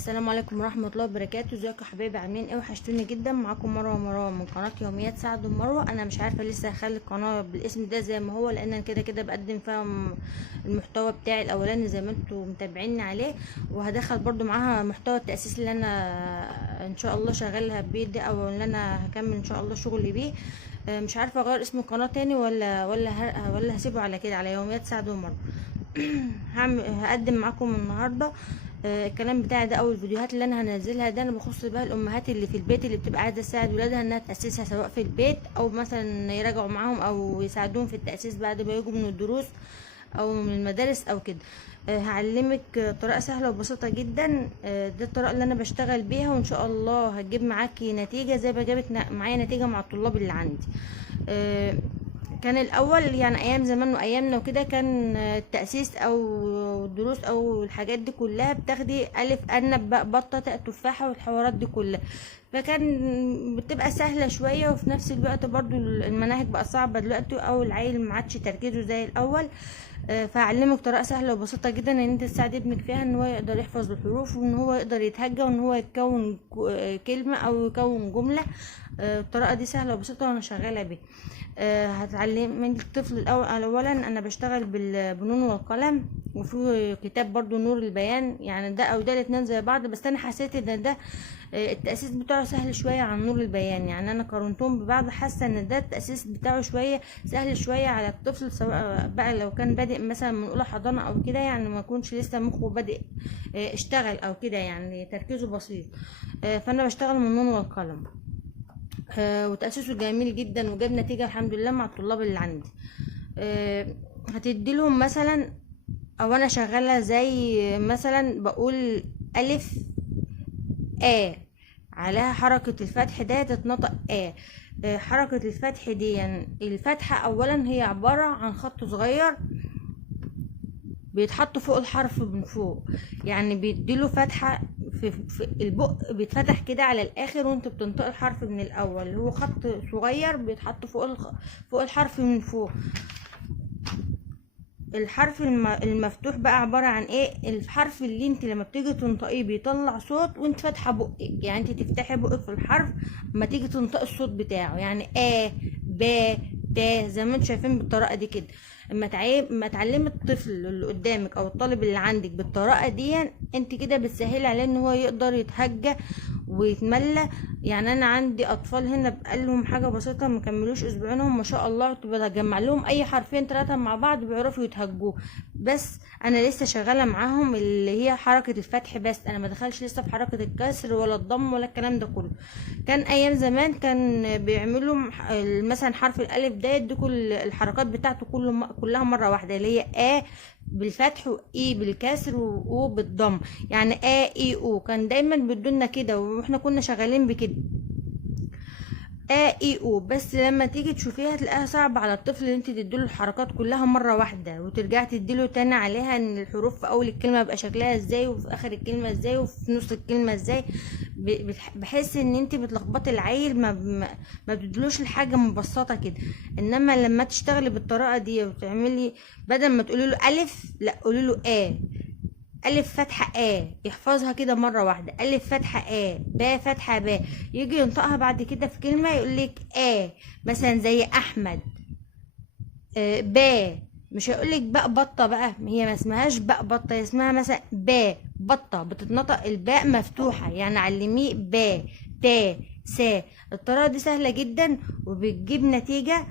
السلام عليكم ورحمه الله وبركاته. ازيكم يا حبايبي؟ عاملين ايه؟ وحشتوني جدا. معاكم مروه من قناه يوميات سعد ومروه. انا مش عارفه لسه هخلي القناه بالاسم ده زي ما هو، لان انا كده بقدم فيها المحتوى بتاعي الاولاني زي ما انتم متابعيني عليه، وهدخل برضو معاها محتوى التاسيس اللي انا ان شاء الله شغالها بايدي، او اللي انا هكمل ان شاء الله شغلي بيه. مش عارفه اغير اسم القناه تاني ولا هسيبه على كده، على يوميات سعد ومروه. هقدم معاكم النهارده الكلام بتاعي ده او الفيديوهات اللي انا هنزلها ده، انا بخص بقى الامهات اللي في البيت اللي بتبقى عايزه تساعد ولادها انها تاسسها، سواء في البيت او مثلا يراجعوا معاهم او يساعدوهم في التاسيس بعد ما يجوا من الدروس او من المدارس او كده. هعلمك طريقه سهله وبسيطه جدا. دي الطريقه اللي انا بشتغل بيها، وان شاء الله هتجيب معاكي نتيجه زي ما جابت معايا نتيجه مع الطلاب اللي عندي. كان الاول يعني ايام زمان وايامنا وكده، كان التاسيس او الدروس او الحاجات دي كلها بتاخدي الف ارنب باء بطه تاء تفاحه والحوارات دي كلها، فكان بتبقى سهله شويه، وفي نفس الوقت برضو المناهج بقى صعبه دلوقتي، او العيل ما عادش تركيزه زي الاول. فاعلمك طريقه سهله وبسيطه جدا ان انت تساعد ابنك فيها، ان هو يقدر يحفظ الحروف، وان هو يقدر يتهجى، وان هو يكون كلمه او يكون جمله. الطريقه دي سهله وبسيطه وانا شغاله بيها. هتعلم من الطفل اولا انا بشتغل بالنون والقلم، وفي كتاب برضو نور البيان، يعني ده او ده الاتنين زي بعض، بس انا حسيت ان ده التأسيس بتاعه سهل شوية عن نور البيان، يعني انا قارنتهم ببعض، حاسة ان ده التأسيس بتاعه شوية سهل شوية على الطفل، سواء بقى لو كان بادئ مثلا من اولى حضانة او كده، يعني ما يكونش لسه مخه بادئ اشتغل او كده، يعني تركيزه بسيط. فانا بشتغل من النون والقلم. وتأسيسه جميل جدا وجاب نتيجة الحمد لله مع الطلاب اللي عندي. هتديلهم مثلا، او انا شغالة زي مثلا بقول الف عليها حركة الفتح ده تتنطق حركة الفتح دي، يعني الفتحة اولا هي عبارة عن خط صغير بيتحط فوق الحرف من فوق، يعني بيديله فتحة في البق، بيتفتح كده على الاخر وانت بتنطق الحرف من الاول، اللي هو خط صغير بيتحط فوق الحرف من فوق. الحرف المفتوح بقى عبارة عن ايه؟ الحرف اللي انت لما بتيجي تنطقيه بيطلع صوت وانت فاتحة بقك، يعني انت تفتحي بقك في الحرف ما تيجي تنطقي الصوت بتاعه، يعني ب ت، زي ما انتم شايفين بالطريقة دي كده. اما تعلمي الطفل اللي قدامك او الطالب اللي عندك بالطريقة دي، انت كده بتسهلي عليه ان هو يقدر يتهجى ويتملى. يعني انا عندي اطفال هنا بقالهم حاجه بسيطه مكملوش اسبوعينهم ما شاء الله، بجمع لهم اي حرفين ثلاثه مع بعض بيعرفوا يتهجوه. بس انا لسه شغاله معاهم اللي هي حركه الفتح بس، انا ما دخلش لسه في حركه الكسر ولا الضم ولا الكلام ده كله. كان ايام زمان كان بيعملوا مثلا حرف الالف ده يديكوا الحركات بتاعته كلها مره واحده، اللي هي بالفتح واي بالكسر واو بالضم، يعني اي او، كان دايما بيدولنا كده واحنا كنا شغالين بكده اي او. بس لما تيجي تشوفيها تلاقيها صعبة على الطفل ان انت تديله الحركات كلها مرة واحدة، وترجعي تديله تاني عليها ان الحروف في اول الكلمة بيبقى شكلها ازاي، وفي اخر الكلمة ازاي، وفي نص الكلمة ازاي. بحس ان انت بتلخبطي العيل، ما بتدلوش الحاجة مبسطة كده. انما لما تشتغلي بالطريقة دي وتعملي، بدل ما تقولي له الف، لا قولي له ألف فتحة يحفظها كده مرة واحدة، ألف فتحة باء فتحة باء، يجي ينطقها بعد كده في كلمة يقولك مثلا زي أحمد باء. مش هيقولك باء بطة بقى، هي ما اسمهاش باء بطة، هي اسمها مثلا باء بطة، بتتنطق الباء مفتوحة، يعني علميه باء تا سا. الطريقة دي سهلة جدا وبتجيب نتيجة.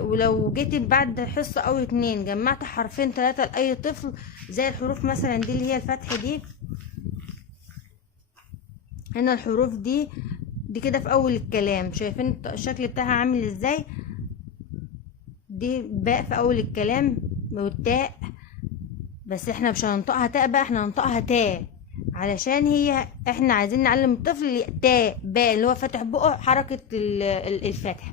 ولو جيت بعد حصة او اتنين جمعت حرفين ثلاثة لأي طفل، زي الحروف مثلا دي اللي هي الفتح دي، هنا الحروف دي كده في اول الكلام، شايفين الشكل بتاعها عامل ازاي؟ دي باء في اول الكلام والتاء، بس احنا مش هننطقها تاء بقى، احنا هننطقها تاء، علشان هي احنا عايزين نعلم الطفل تاء باء اللي هو فاتح بقه حركة الفتح.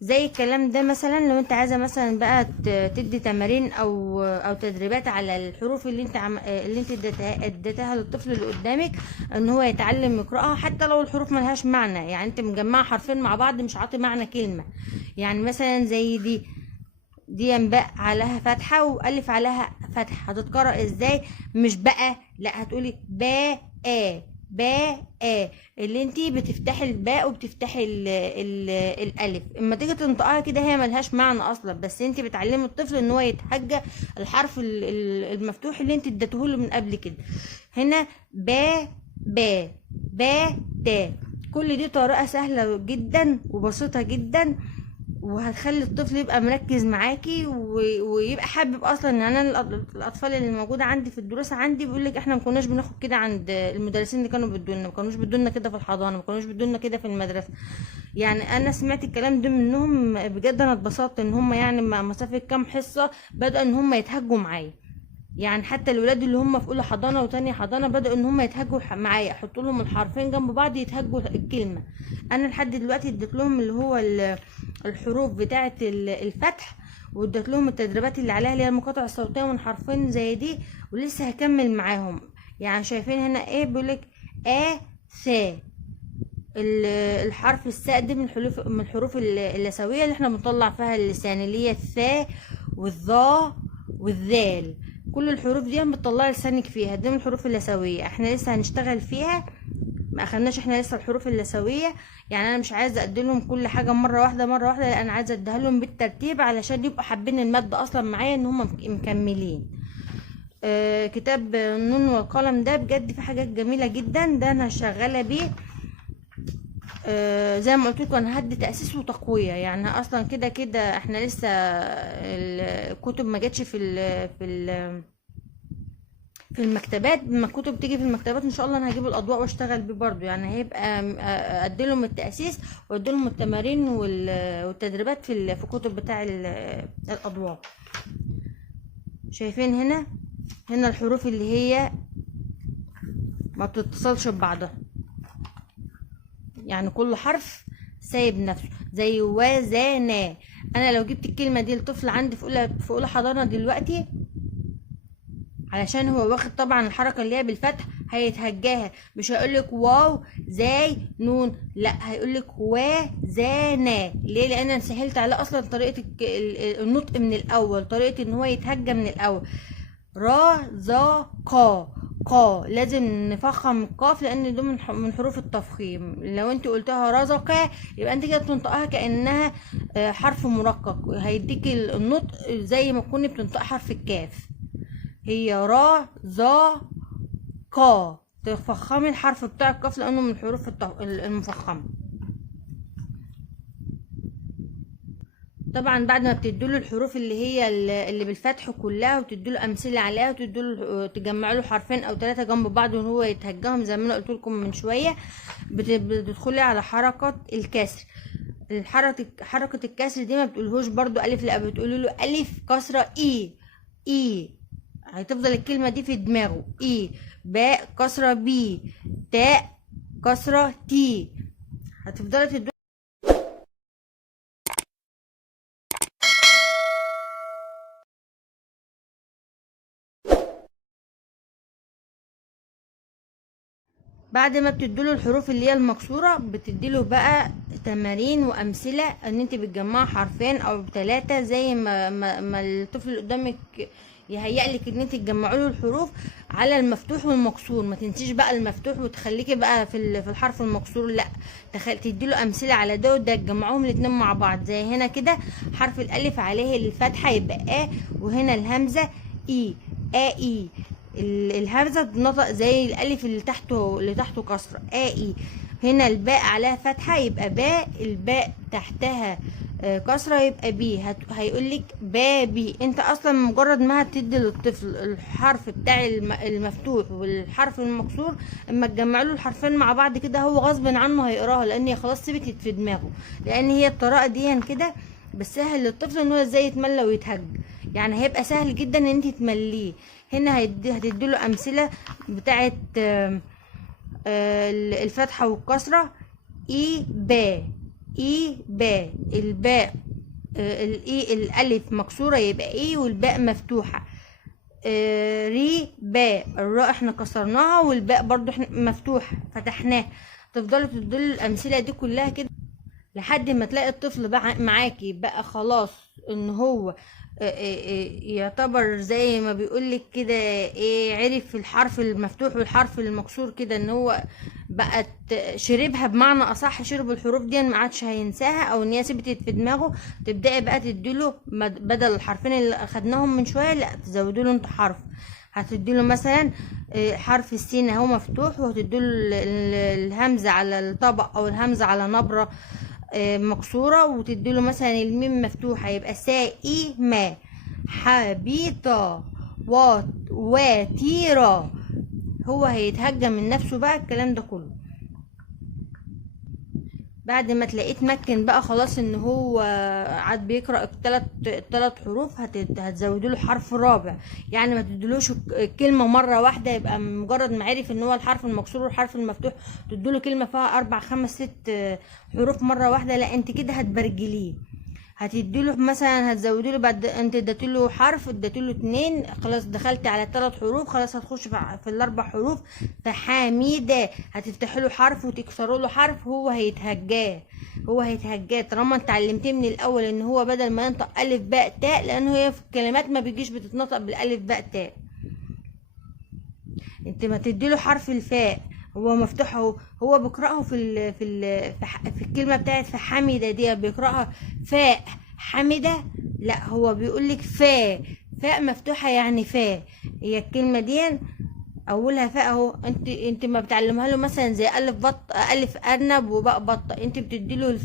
زي الكلام ده مثلا لو انت عايزه مثلا بقى تدي تمارين او تدريبات على الحروف اللي انت اديتها للطفل اللي قدامك، ان هو يتعلم يقراها، حتى لو الحروف ملهاش معنى، يعني انت مجمعه حرفين مع بعض مش عاطي معنى كلمه، يعني مثلا زي دي باء عليها فتحه والف عليها فتح. هتتقرأ ازاي؟ مش بقى، لا، هتقولي باء اللي انتي بتفتحي الباء وبتفتحي الالف. اما تيجي تنطقها كده هي ملهاش معنى اصلا، بس انتي بتعلمي الطفل ان هو يتهجى الحرف المفتوح اللي انتي اديتهوله من قبل كده. هنا با تا. كل دي طريقة سهلة جدا وبسيطة جدا، وهتخلي الطفل يبقى مركز معاكي ويبقى حابب اصلا. يعني انا الاطفال اللي موجوده عندي في الدروس عندي بيقول لك احنا ما كناش بناخد كده عند المدرسين اللي كانوا بيدونا، ما كانوش بيدونا كده في الحضانه، ما كانوش بيدونا كده في المدرسه. يعني انا سمعت الكلام ده منهم بجد، انا اتبسطت ان هم يعني مسافه كام حصه بدأوا ان هم يتهجوا معايا. يعني حتى الولاد اللي هم في اولى حضانه وتانية حضانه بدأوا ان هم يتهجوا معايا، احط لهم الحرفين جنب بعض يتهجوا الكلمه. انا لحد دلوقتي اديت لهم اللي هو الحروف بتاعه الفتح، واديت لهم التدريبات اللي عليها اللي هي المقاطع الصوتيه من حرفين زي دي، ولسه هكمل معاهم. يعني شايفين هنا ايه بيقولك ث. الحرف الساء دي من الحروف اللثويه اللي احنا بنطلع فيها اللسان، اللي هي الثاء والظا والذال. كل الحروف دي بتطلعي لسانك فيها، دي من الحروف اللثويه. احنا لسه هنشتغل فيها، ما اخدناش احنا لسه الحروف اللثويه. يعني انا مش عايزه ادي لهم كل حاجه مره واحده، لا، انا عايزه اديها لهم بالترتيب علشان يبقوا حابين الماده اصلا معايا ان هم مكملين. كتاب النون والقلم ده بجد في حاجات جميله جدا، ده انا شغاله بيه. زي ما قلت لكم انا هدي تاسيس وتقويه. يعني اصلا كده كده احنا لسه الكتب ما جاتش في المكتبات. لما الكتب تيجي في المكتبات ان شاء الله انا هجيب الاضواء واشتغل بيه برضو. يعني هيبقى اديلهم التاسيس واديلهم التمارين والتدريبات في الكتب بتاع الاضواء. شايفين هنا الحروف اللي هي ما بتتصلش ببعضها، يعني كل حرف سايب نفسه، زي وزنا. انا لو جبت الكلمه دي لطفل عندي في اولى حضانه دلوقتي، علشان هو واخد طبعا الحركه اللي هي بالفتح، هيتهجاها. مش هيقولك واو زي نون، لا، هيقولك وزنا. ليه؟ لان انا سهلت عليه اصلا طريقه النطق من الاول، طريقه ان هو يتهجى من الاول. را زا قا لازم نفخم القاف لان ده من حروف التفخيم. لو انت قلتها رزقا يبقى انت كده بتنطقها كانها حرف مرقق، هيديك النطق زي ما تكوني بتنطق حرف الكاف. هي را زا قا، تفخمي الحرف بتاع القاف لانه من الحروف المفخمه. طبعا بعد ما بتديله الحروف اللي هي اللي بالفتح كلها وتديله امثله عليها وتديله تجمعوا له حرفين او 3 جنب بعض وهو يتهجاهم زي ما انا قلت لكم من شويه، بتدخلي على حركه الكسر. حركه الكسر دي ما بتقولهوش برضو الف، لا، بتقولي له الف كسره اي. هتفضل الكلمه دي في دماغه. اي باء كسره بي، تاء كسره تي. هتفضلي تديله بعد ما بتديله الحروف اللي هي المكسوره، بتديله بقى تمارين وامثله ان انت بتجمعي حرفين او 3 زي ما الطفل اللي قدامك يهيألك ان انت تجمعوا له الحروف على المفتوح والمكسور. ما تنسيش بقى المفتوح وتخليكي بقى في الحرف المكسور، لا، تديله امثله على ده وده، تجمعوهم الاتنين مع بعض. زي هنا كده حرف الالف عليه الفتحه يبقى وهنا الهمزه اي. الهمزه بتنطق زي الالف اللي تحته كسره اي. هنا الباء عليها فتحه يبقى باء، الباء تحتها كسره يبقى بي. هيقولك بابي. انت اصلا مجرد ما هتدي للطفل الحرف بتاع المفتوح والحرف المكسور، اما تجمع له الحرفين مع بعض كده هو غصب عنه هيقراها، لان هي خلاص ثبتت في دماغه. لان هي الطريقه دي كده بتسهل للطفل ان هو ازاي يتملى ويتهج. يعني هيبقى سهل جدا ان انت تمليه. هنا هتديله امثله بتاعه الفتحه والكسره. اي با الباء الالف مكسوره يبقى اي والباء مفتوحه. ري باء الراء احنا كسرناها والباء برضو احنا مفتوحه فتحناها. تفضلوا تدلوا الامثله دي كلها كده لحد ما تلاقي الطفل بقى معاكي بقى خلاص ان هو يعتبر زي ما بيقولك كده ايه، عرف الحرف المفتوح والحرف المكسور كده، ان هو بقت شربها، بمعنى اصح شرب الحروف دي ما عادش هينساها، او ان هي ثبتت في دماغه. تبداي بقى تديله بدل الحرفين اللي اخدناهم من شويه، لا تزودوا له انت حرف. هتديله مثلا حرف السين اهو مفتوح، وهتديله الهمزه على الطبق او الهمزه على نبره مكسورة، وتديله مثلا الميم مفتوحة، يبقى سائي ما حبيطة واتيرة. هو هيتهجم من نفسه بقى الكلام ده كله. بعد ما تلاقيه اتمكن بقى خلاص ان هو عاد بيقرأ التلات حروف، هتزودوا له حرف رابع. يعني ما تدلوش كلمة مرة واحدة، يبقى مجرد ما عرف ان هو الحرف المكسور والحرف المفتوح تدوله كلمة فيها 4 5 6 حروف مرة واحدة، لا انت كده هتبرجليه. هتديله مثلا، هتزوديله بعد انت اديتله حرف، اديتله 2، خلاص دخلت على 3 حروف، خلاص هتخش في ال4 حروف. فحميدة هتفتح له حرف وتكسروا له حرف، هو هيتهجاه طالما انت علمتيه من الاول ان هو بدل ما ينطق الف باء تاء، لانه هي في الكلمات ما بيجيش بتتنطق بالالف باء تاء. انت ما تديله حرف الفاء، هو مفتوح اهو، هو بيقراها في الكلمه بتاعت فحمده دي، بيقراها فاء حمده، لا هو بيقول لك فاء مفتوحه يعني فاء. هي الكلمه دي اولها فاء اهو. انت ما بتعلمها له مثلا زي الف ارنب وباء بطه، انت بتديله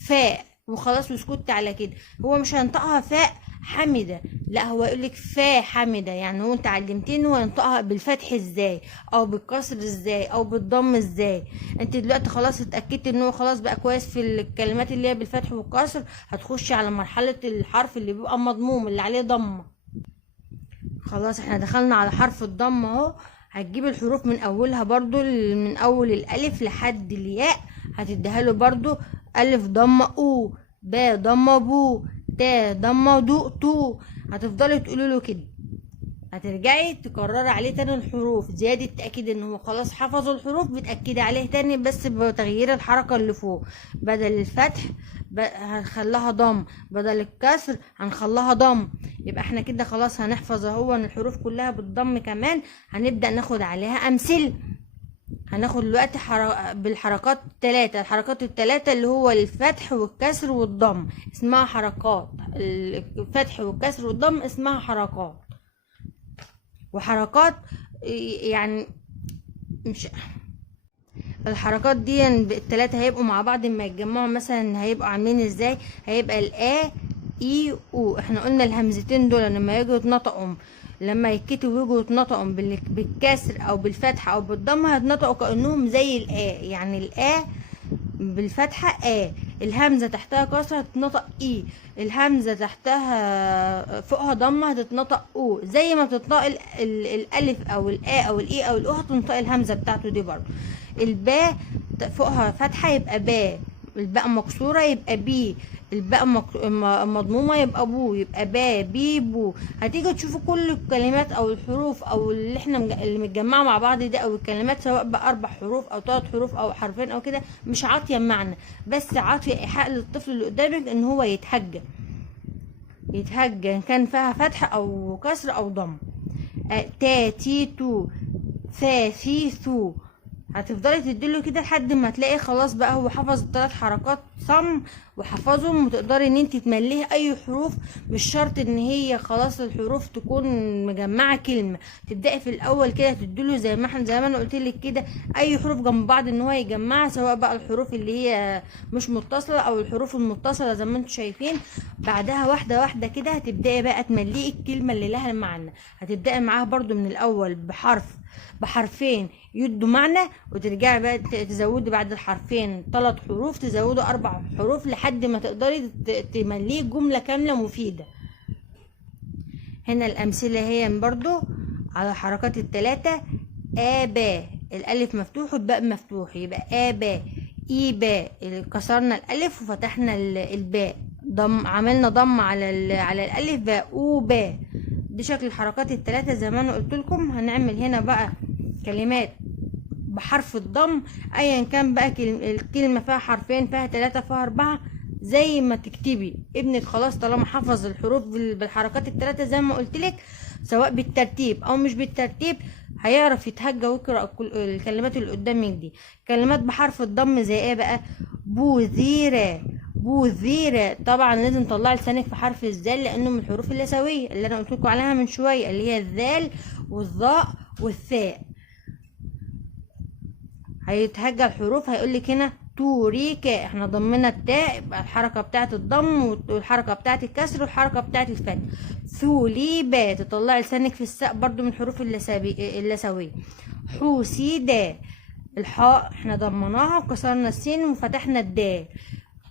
فاء وخلاص وسكت على كده. هو مش هينطقها فاء حمده، لا هو يقولك فا حمده. يعني هو انت علمتيه ان هو ينطقها بالفتح ازاي، او بالكسر ازاي، او بالضم ازاي. انت دلوقتي خلاص اتاكدت ان هو خلاص بقى كويس في الكلمات اللي هي بالفتح والكسر، هتخشي على مرحله الحرف اللي بيبقى مضموم اللي عليه ضمه. خلاص احنا دخلنا على حرف الضم اهو. هتجيب الحروف من اولها برضو، من اول الالف لحد الياء، هتديها له برضو الف ضمه او، باء ضمه بو، تاء ضمه دو تو. هتفضلي تقولي له كده، هترجعي تكرري عليه تاني الحروف زيادة تأكيد ان هو خلاص حفظ الحروف، بتأكدي عليه تاني بس بتغيير الحركة اللي فوق. بدل الفتح هنخليها ضم، بدل الكسر هنخليها ضم. يبقى احنا كده خلاص هنحفظ اهو الحروف كلها بالضم. كمان هنبدأ ناخد عليها أمثلة. هناخد دلوقتي بالحركات الثلاثة، الحركات الثلاثة اللي هو الفتح والكسر والضم اسمها حركات. الفتح والكسر والضم اسمها حركات. وحركات يعني مش الحركات دي التلاتة هيبقوا مع بعض اما يتجمعوا مثلا هيبقوا عاملين ازاي؟ هيبقى الا اي او. احنا قلنا الهمزتين دول لما يجوا يتنطقوا، لما يتكتبوا ويجوا يتنطقوا بالكسر او بالفتحة او بالضم، هيتنطقوا كأنهم زي الا. يعني الا بالفتحة الهمزة تحتها كسرة هتتنطق اي، الهمزة تحتها فوقها ضمة هتتنطق او، زي ما بتتنطق الالف او او الاي او الاو هتنطق الهمزة بتاعته دي برضه. الباء فوقها فتحة يبقى باء، الباء مكسورة يبقى بي، الباء مضمومة يبقى بو، يبقى با بي بو. هتيجوا تشوفوا كل الكلمات او الحروف او اللي احنا اللي متجمعة مع بعض دي، او الكلمات سواء بقى 4 حروف او 3 حروف او حرفين او كده، مش عاطية معنى، بس عاطية ايحاء للطفل اللي قدامك ان هو يتهجى كان فيها فتح او كسر او ضم. تا تي تو، ثا في ثو. هتفضلي تديله كده لحد ما تلاقي خلاص بقى هو حفظ ال3 حركات صم وحفظهم، وتقدري ان انت تمليه اي حروف. مش شرط ان هي خلاص الحروف تكون مجمعه كلمه، تبداي في الاول كده تديله زي ما انا قلت لك كده اي حروف جنب بعض ان هو يجمعها، سواء بقى الحروف اللي هي مش متصله او الحروف المتصله زي ما انتم شايفين. بعدها واحده واحده كده هتبداي بقى تمليه الكلمه اللي لها معنى. هتبداي معاها برضو من الاول بحرفين يدوا معنى، وترجعي بقى تزودي بعد الحرفين 3 حروف، تزودوا 4 حروف لحد ما تقدري تمليه جملة كاملة مفيدة. هنا الأمثلة هي برضو على حركات ال3. آبا الألف مفتوح والباء مفتوح، يبقى آبا إيبا. كسرنا الألف وفتحنا الباء، عملنا ضم على الألف باء أوبا. دي شكل الحركات ال3 زي ما انا قلت لكم. هنعمل هنا بقى كلمات بحرف الضم ايا كان بقى، الكلمه فيها حرفين، فيها 3، فيها 4، زي ما تكتبي ابنك خلاص طالما حفظ الحروف بالحركات الثلاثه زي ما قلت لك، سواء بالترتيب او مش بالترتيب، هيعرف يتهجى ويقرا الكلمات اللي قدامك دي. كلمات بحرف الضم زي ايه بقى؟ بوذيره، بوذيره. طبعا لازم تطلعي لسانك في حرف الزال لانه من الحروف اللثويه اللي انا قلت لكم عليها من شويه، اللي هي الذال والظاء والثاء. هيتهجى الحروف، هيقولك هنا توريكا، احنا ضمنا التاء، يبقى الحركه بتاعه الضم والحركه بتاعه الكسر والحركه بتاعه الفتح. ثوليبا، تطلعي لسانك في الساء برضو من الحروف اللثويه. حوسيدا، الحاء احنا ضمناها وكسرنا السين وفتحنا الدال.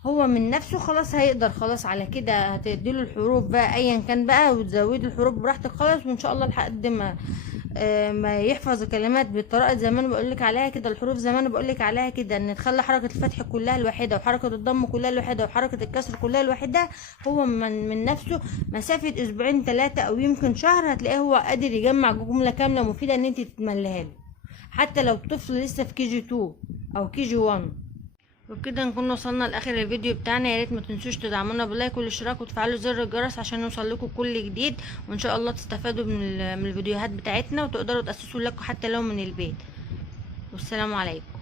هو من نفسه خلاص هيقدر، خلاص على كده هتديله الحروف بقى ايا كان بقى، وتزودي الحروف براحتك خالص، وان شاء الله لحد ما يحفظ الكلمات بالطريقه زي ما انا بقول لك عليها كده، الحروف زي ما انا بقول لك عليها كده، ان تخلي حركه الفتح كلها الواحده وحركه الضم كلها الواحده وحركه الكسر كلها الواحده. هو من نفسه مسافه اسبوعين 3 او يمكن شهر هتلاقيه هو قادر يجمع جمله كامله مفيده ان انت تتمليها له، حتى لو طفل لسه في KG 2 او KG 1. وبكده نكون وصلنا لاخر الفيديو بتاعنا. يا ريت ما تنسوش تدعمونا باللايك والاشتراك وتفعلوا زر الجرس عشان يوصل لكم كل جديد، وان شاء الله تستفادوا من الفيديوهات بتاعتنا وتقدروا تاسسوا لكم حتى لو من البيت. والسلام عليكم.